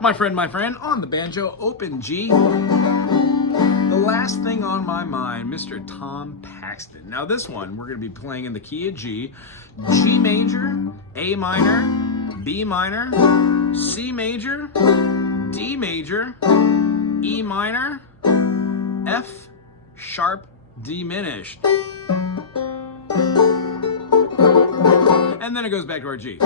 My friend, on the banjo, open G. The last thing on my mind, Mr. Tom Paxton. Now this one, we're going to be playing in the key of G. G major, A minor, B minor, C major, D major, E minor, F sharp diminished. And then it goes back to our G.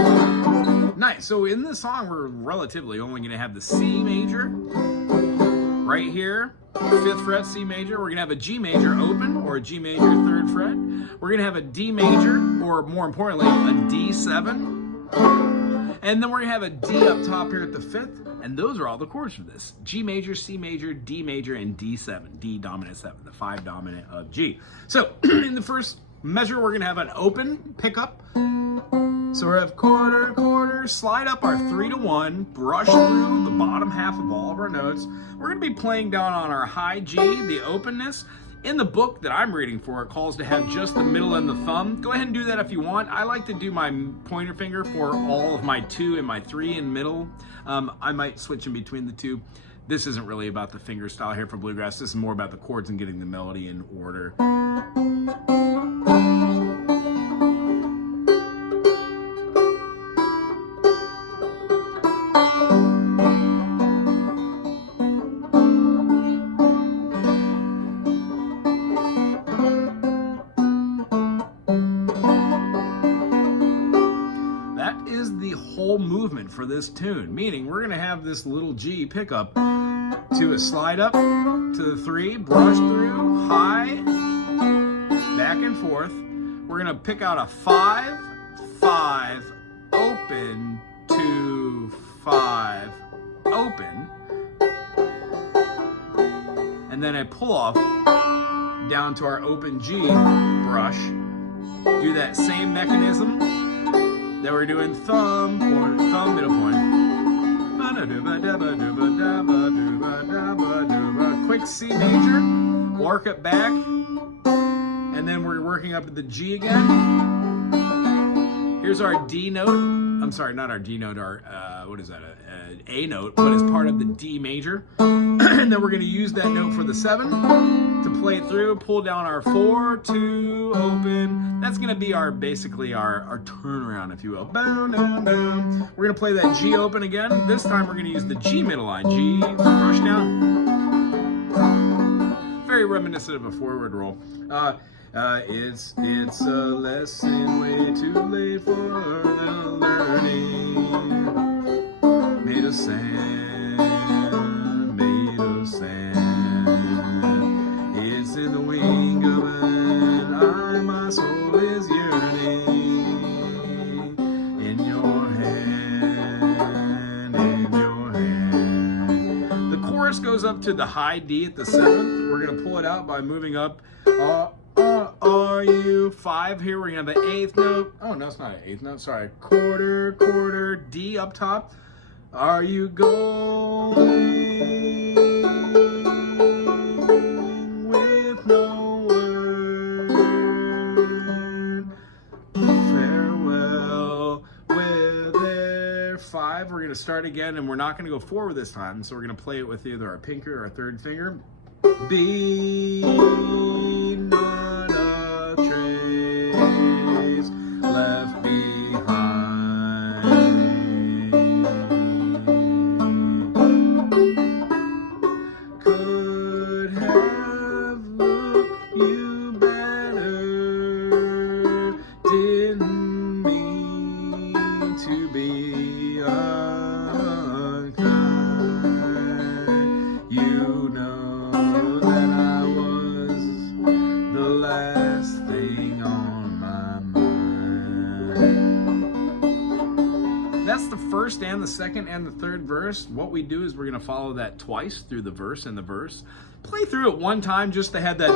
Nice. So in this song, we're relatively only going to have the C major right here, 5th fret C major. We're going to have a G major open, or a G major 3rd fret. We're going to have a D major, or more importantly, a D7. And then we're going to have a D up top here at the 5th. And those are all the chords for this. G major, C major, D major, and D7. D dominant 7, the 5 dominant of G. So in the first measure, we're going to have an open pickup. So we have quarter, quarter, slide up our 3-1, brush through the bottom half of all of our notes. We're going to be playing down on our high G, the openness. In the book that I'm reading for, it calls to have just the middle and the thumb. Go ahead and do that if you want. I like to do my pointer finger for all of my 2 and my 3 in middle. I might switch in between the 2. This isn't really about the finger style here for bluegrass. This is more about the chords and getting the melody in order. Movement for this tune, meaning we're going to have this little G pickup to a slide up to the 3, brush through, high, back and forth. We're going to pick out a 5, 5, open, 2, 5, open, and then a pull off down to our open G brush. Do that same mechanism that we're doing, thumb, point, thumb, middle point. Quick C major, work it back, and then we're working up to the G again. Here's our D note. I'm sorry, not our D note, our, what is that, A note, but it's part of the D major. And then we're going to use that note for the 7 to play it through, pull down our 4, 2, open. That's going to be our, basically our turnaround, if you will. Boom, boom, boom. We're going to play that G open again. This time we're going to use the G middle line. G, brush down. Very reminiscent of a forward roll. It's a lesson way too late for learning. Made of sand, made of sand. It's in the wing of an eye, my soul is yearning. In your hand, in your hand. The chorus goes up to the high D at the 7th. We're gonna pull it out by moving up. Are you 5 here? We're gonna have an 8th note. Oh no, it's not an 8th note. Sorry, quarter, quarter, D up top. Are you going with no word? Farewell, with their 5. We're gonna start again, and we're not gonna go forward this time. So we're gonna play it with either our pinker or our 3rd finger. Be not a trace left behind. Could have looked you better, didn't mean to be unkind. You know that I was the last thing on my mind. That's the first and the second and the 3rd verse. What we do is we're going to follow that twice through the verse and the verse. Play through it one time just to have that.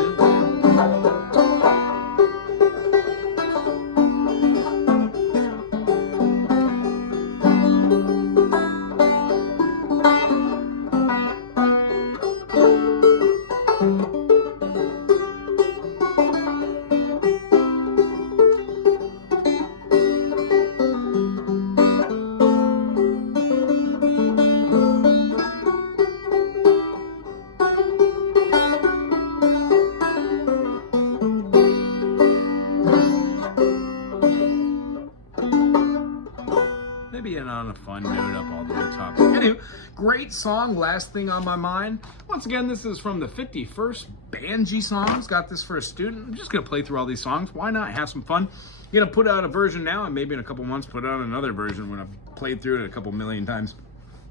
maybe on a fun note up all the way top. Anyway, great song. Last thing on my mind. Once again, this is from the 51st Banji Songs. Got this for a student. I'm just gonna play through all these songs. Why not have some fun? Gonna put out a version now, and maybe in a couple months put out another version when I've played through it a couple million times.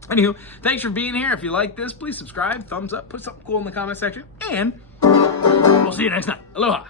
Anywho, thanks for being here. If you like this, please subscribe, thumbs up, put something cool in the comment section, and we'll see you next time. Aloha.